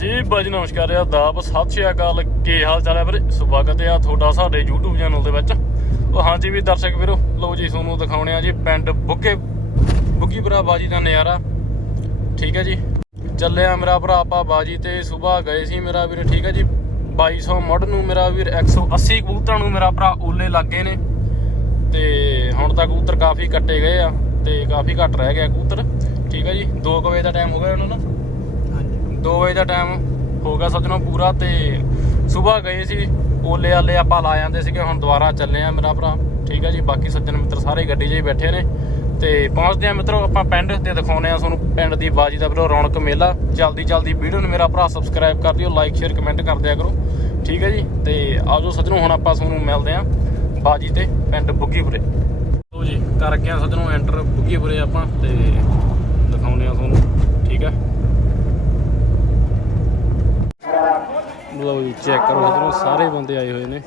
ਜੀ ਬਾਜੀ ਨਮਸਕਾਰ ਆ ਦਾਬ ਸਤਿ ਸ਼੍ਰੀ ਅਕਾਲ। ਕੀ ਹਾਲ ਚਾਲ ਹੈ ਵੀਰੇ? ਸਵਾਗਤ ਹੈ ਤੁਹਾਡਾ ਸਾਡੇ YouTube ਚੈਨਲ ਦੇ ਵਿੱਚ। ਉਹ ਹਾਂਜੀ ਵੀ ਦਰਸ਼ਕ ਵੀਰੋ, ਲਓ ਜੀ ਤੁਹਾਨੂੰ ਦਿਖਾਉਣੇ ਆ ਜੀ ਪਿੰਡ ਬੁੱਗੇ ਭਰਾ ਬਾਜੀ ਦਾ ਨਜ਼ਾਰਾ। ਠੀਕ ਹੈ ਜੀ? ਚੱਲਿਆ ਮੇਰਾ ਭਰਾ ਆਪਾਂ ਬਾਜੀ ਤੇ ਸਵੇਰ ਗਏ ਸੀ ਮੇਰਾ ਵੀਰ, ਠੀਕ ਹੈ ਜੀ? 2200 ਮੁੱਢ ਨੂੰ ਮੇਰਾ ਵੀਰ 180 ਕਬੂਤਰਾਂ ਨੂੰ ਮੇਰਾ ਭਰਾ ਓਲੇ ਲੱਗੇ ਨੇ। ਤੇ ਹੁਣ ਤਾਂ ਕਬੂਤਰ ਕਾਫੀ ਕੱਟੇ ਗਏ ਆ ਤੇ ਕਾਫੀ ਘੱਟ ਰਹਿ ਗਿਆ ਕਬੂਤਰ। ਠੀਕ ਹੈ ਜੀ? 2 ਵਜੇ ਦਾ ਟਾਈਮ ਹੋ ਗਿਆ ਉਹਨਾਂ ਨੂੰ 2 ਵਜੇ ਦਾ ਟਾਈਮ ਹੋ ਗਿਆ ਸੱਜਣੋ ਪੂਰਾ ਤੇ ਸਵੇਰ ਗਏ ਸੀ, ਓਲੇ ਆਲੇ ਆਪਾਂ ਲਾ ਜਾਂਦੇ ਸੀਗੇ, ਹੁਣ ਦੁਬਾਰਾ ਚੱਲੇ ਆ ਮੇਰਾ ਭਰਾ। ਠੀਕ ਹੈ ਜੀ, ਬਾਕੀ ਸੱਜਣ ਮਿੱਤਰ ਸਾਰੇ ਗੱਡੀ 'ਚ ਹੀ ਬੈਠੇ ਨੇ। ਤੇ ਪਹੁੰਚਦੇ ਆ ਮਿੱਤਰੋ, ਆਪਾਂ ਪਿੰਡ ਤੇ ਦਿਖਾਉਨੇ ਆ ਤੁਹਾਨੂੰ ਪਿੰਡ ਦੀ ਬਾਜੀ ਦਾ ਵੀਰੋ ਰੌਣਕ ਮੇਲਾ। ਜਲਦੀ ਜਲਦੀ ਵੀਡੀਓ ਨੂੰ ਮੇਰਾ ਭਰਾ ਸਬਸਕ੍ਰਾਈਬ ਕਰ ਦਿਓ ਲਾਈਕ ਸ਼ੇਅਰ ਕਮੈਂਟ ਕਰ ਦਿਆ ਕਰੋ। ਠੀਕ ਹੈ ਜੀ, ਤੇ ਆਜੋ ਸੱਜਣੋ, ਹੁਣ ਆਪਾਂ ਤੁਹਾਨੂੰ ਮਿਲਦੇ ਆ ਬਾਜੀ ਤੇ ਪਿੰਡ ਬੁੱਗੀਪੁਰੇ। ਲਓ ਜੀ ਕਰ ਗਏ ਆ ਸੱਜਣੋ ਐਂਟਰ ਬੁੱਗੀਪੁਰੇ ਆਪਾਂ ਤੇ ਦਿਖਾਉਨੇ ਆ ਤੁਹਾਨੂੰ। ਠੀਕ ਹੈ ਲਓ ਜੀ ਚੈੱਕ ਕਰੋ ਸੱਜਣੋ ਸਾਰੇ ਬੰਦੇ ਆਏ ਹੋਏ ਨੇ।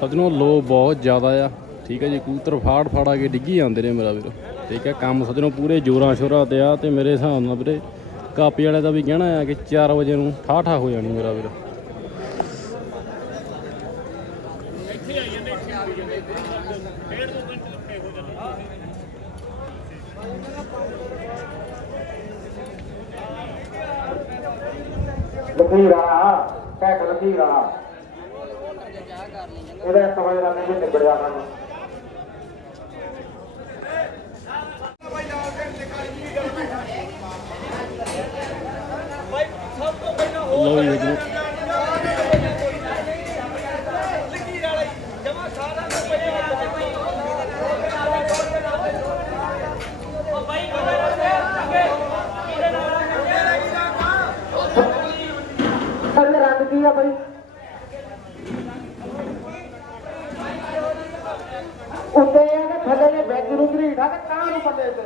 ਸੱਜਣੋ, ਲੋ ਬਹੁਤ ਜ਼ਿਆਦਾ ਆ। ਠੀਕ ਹੈ ਜੀ, ਕਬੂਤਰ ਫਾੜ ਫਾੜਾ ਕੇ ਡਿੱਗੀ ਜਾਂਦੇ ਨੇ ਮੇਰਾ ਵੀਰੋ। ਠੀਕ ਹੈ, ਕੰਮ ਸੱਜਣੋ ਪੂਰੇ ਜੋਰਾਂ ਸ਼ੋਰਾਂ ਤੇ ਆ ਤੇ ਮੇਰੇ ਹਿਸਾਬ ਨਾਲ ਵੀਰੇ ਕਾਪੀ ਵਾਲੇ ਦਾ ਵੀ ਕਹਿਣਾ ਆ ਕਿ 4 ਵਜੇ ਨੂੰ ਠਾ ਠਾ ਹੋ ਜਾਣੀ ਮੇਰਾ ਵੀਰ। ਲਖੀਰਾ ਕਹਿ ਲਖੀਰਾ ਇਹਦਾ ਇੱਕ ਦਾ ਨਹੀਂ ਨਿਬੜ ਜਾਣਾ ਨੀ। ਲੋ ਜੀ ਵੀਰੋ ਥੱਲੇ ਰੰਗ ਕੀ ਆ ਬਈ ਉੱਤੇ ਆ ਕਿ ਥੱਲੇ ਨੇ ਬੈਗ ਤੇ ਕਾਂ ਨੂੰ ਪੱਲੇ ਤੇ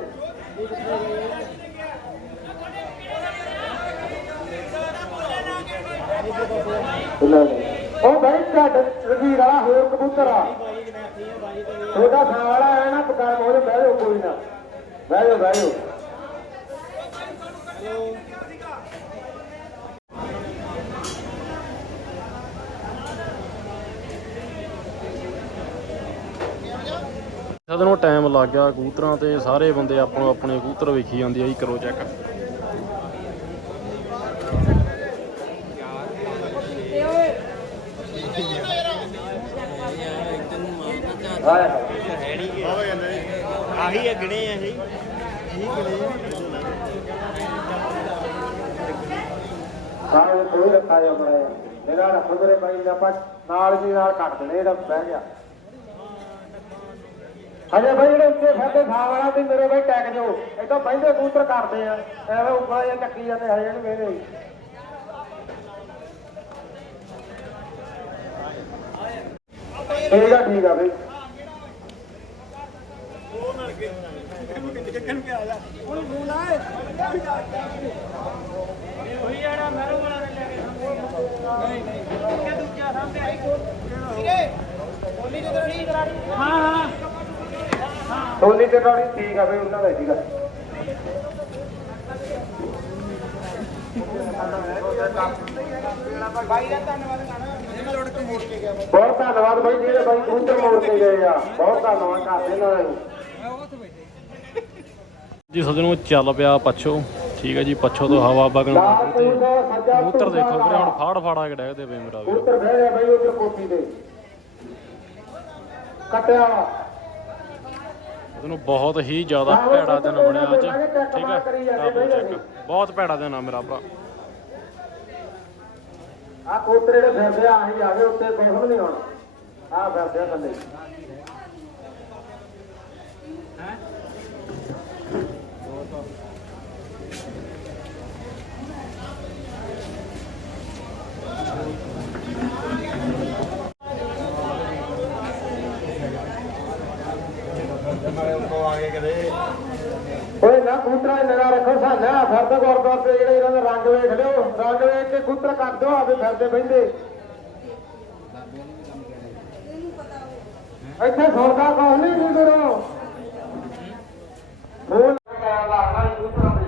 ਉਹ ਬਾਈ ਛੱਡ ਰਵੀਰ ਵਾਲਾ ਹੋਰ ਕਬੂਤਰ ਆ। ਤੁਹਾਡਾ ਸਾਲ ਵਾਲਾ ਨਾ ਪਕਾਰ ਮੋਹ ਬਹਿ ਜਾਓ, ਕੋਈ ਨਾ। ਬਹਿ ਜਾਓ ਬਹਿ ਜਾਓ। ਸੱਜਣੋ ਟਾਈਮ ਲੱਗ ਗਿਆ ਕਬੂਤਰਾਂ ਤੇ, ਸਾਰੇ ਬੰਦੇ ਆਪੋ ਆਪਣੇ ਕਬੂਤਰ ਵੇਖੀ ਜਾਂਦੇ ਆ ਜੀ ਕਰੋ ਚੈੱਕ ਆਹੀ ਅਗਣੇ ਆ ਇਹ ਸਾਰੇ ਕੋਈ ਰੱਖਾ ਬੜਾ ਇਹਦਾ ਰੱਖੋ ਤੇਰੇ ਦਾ ਆਪਾਂ ਨਾਲ ਦੀ ਨਾਲ ਕੱਟ ਦੇਣੇ, ਇਹਦਾ ਬਹਿ ਗਿਆ। ਹਜੇ ਬਾਈ ਜਿਹੜੇ ਉੱਤੇ ਫਿਰਦੇ ਥਾਂ ਵਾਲਾ ਵੀ ਮੇਰੇ ਬਾਈ ਟੈਕ ਜੋ ਇਦੋਂ ਬਹਿੰਦੇ ਕਬੂਤਰ ਕਰਦੇ ਆ। ਐਵੇਂ ਉੱਪਰ ਜਾਂ ਚੱਕੀ ਜਾਂਦੇ ਹਜੇ ਨਹੀਂ ਵੇਦੇ ਠੀਕ ਆ ਠੀਕ ਆ ਬਈ। ਟੋਲੀ ਤੇ ਟੋਲੀ ਠੀਕ ਆ ਬਈ ਉਹਨਾਂ ਦਾ ਠੀਕ ਆ ਬਹੁਤ ਧੰਨਵਾਦ ਬਾਈ ਜਿਹੜੇ ਬਾਈ ਕਬੂਤਰ ਮੋੜ ਕੇ ਗਏ ਆ। ਬਹੁਤ ਧੰਨਵਾਦ ਕਰਦੇ ਇਹਨਾਂ ਦਾ ਵੀ। ਜੀ ਸੱਜਣੋ ਚੱਲ ਪਿਆ ਪੱਛੋ। ਠੀਕ ਹੈ ਜੀ ਪੱਛੋ ਤੋਂ ਹਵਾ ਵਗਣ ਲੱਗ ਤੇ ਕਬੂਤਰ ਦੇਖੋ ਵੀਰੇ ਹੁਣ ਫਾੜ ਫਾੜਾ ਕੇ ਡੈਗਦੇ ਪਏ ਮੇਰਾ ਵੀਰ। ਕਬੂਤਰ ਬਹਿ ਗਿਆ ਬਾਈ ਉਧਰ ਕੋਠੀ ਤੇ। ਕੱਟਿਆ। ਉਹਨੂੰ ਬਹੁਤ ਹੀ ਜ਼ਿਆਦਾ ਭੈੜਾ ਦਿਨ ਬਣਿਆ ਅੱਜ ਠੀਕ ਹੈ? ਕਾਬੂ ਚੈੱਕ ਬਹੁਤ ਭੈੜਾ ਦਿਨ ਆ ਮੇਰਾ ਭਰਾ। ਆ ਕੋਤਰੇ ਦੇ ਫਿਰਦੇ ਆ ਆਹੀ ਆ ਗਏ ਉੱਤੇ ਵੀ ਨਹੀਂ ਹੋਣਾ ਆ ਫਿਰਦੇ ਆ ਥੱਲੇ ਓਏ ਨਾ ਕੂਤਰਾ ਨਿਗਾ ਰੱਖੋ ਸਾਨਾ ਫਰਦ ਗੁਰਦੁਆਰੇ ਤੇ ਜਿਹੜੇ ਇਹਨਾਂ ਦਾ ਰੰਗ ਵੇਖ ਲਿਓ। ਰੰਗ ਵੇਖ ਕੇ ਕਬੂਤਰ ਕੱਢ ਦਿਓ, ਆਪੇ ਫਿਰਦੇ ਬਹਿੰਦੇ। ਇੱਥੇ ਸੁਣਦਾ ਕੁਛ ਨਹੀਂ ਨੀ ਕਰੋ ਫੋਨ ਲਾਣਾ ਕਬੂਤਰਾਂ ਦੇ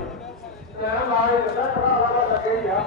ਟਾਈਮ ਲਾਏ ਜਿਹੜਾ ਖੜਾ ਵਾਲਾ ਲੱਗੇ ਹੀ ਆ